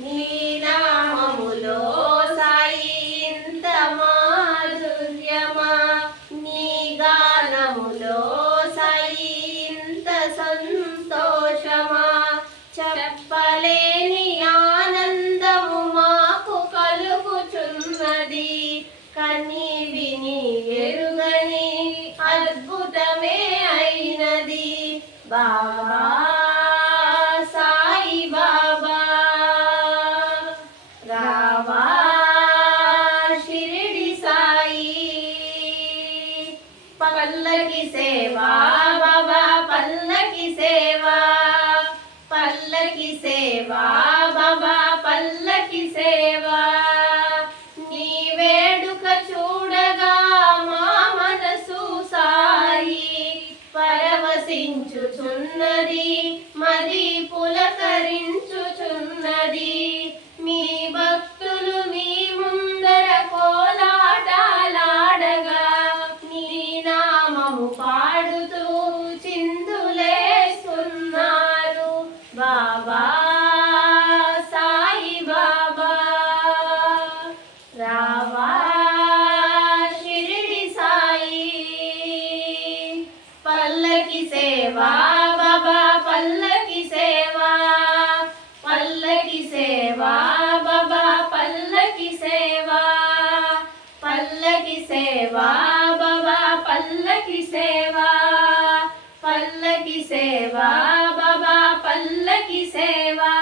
నీ నామములో సాయి ఇంత మాధుర్యమా, నీ గానములో సాయి ఇంత సంతోషమా, చెప్పలేని ఆనందము మాకు కలుగుచున్నది, కని విని ఎరుగని అద్భుతమే అయినది బాబా సాయి బాబా. రావా షిరిడి సాయి, పల్లకి సేవా బాబా, పల్లకి సేవా, పల్లకి సేవా బాబా, పల్లకి సేవా. నీ వేడుక చూడగా మా మనసు సాయి పరవశించుచున్నది, మది పులకరించుచున్నది. మీ భక్తులు మీ ముందర కోలాటాలాడగా నీ నామము పాడుతూ చిందులేస్తున్నారు బాబా సాయి బాబా. రావా షిరిడి సాయి, పల్లకి సేవా బాబా, పల్లకి సేవా, పల్లకి సేవా బాబా, పల్లకి సేవా, పల్లకి సేవా బాబా, పల్లకి సేవా, పల్లకి సేవా బాబా, పల్లకి సేవా.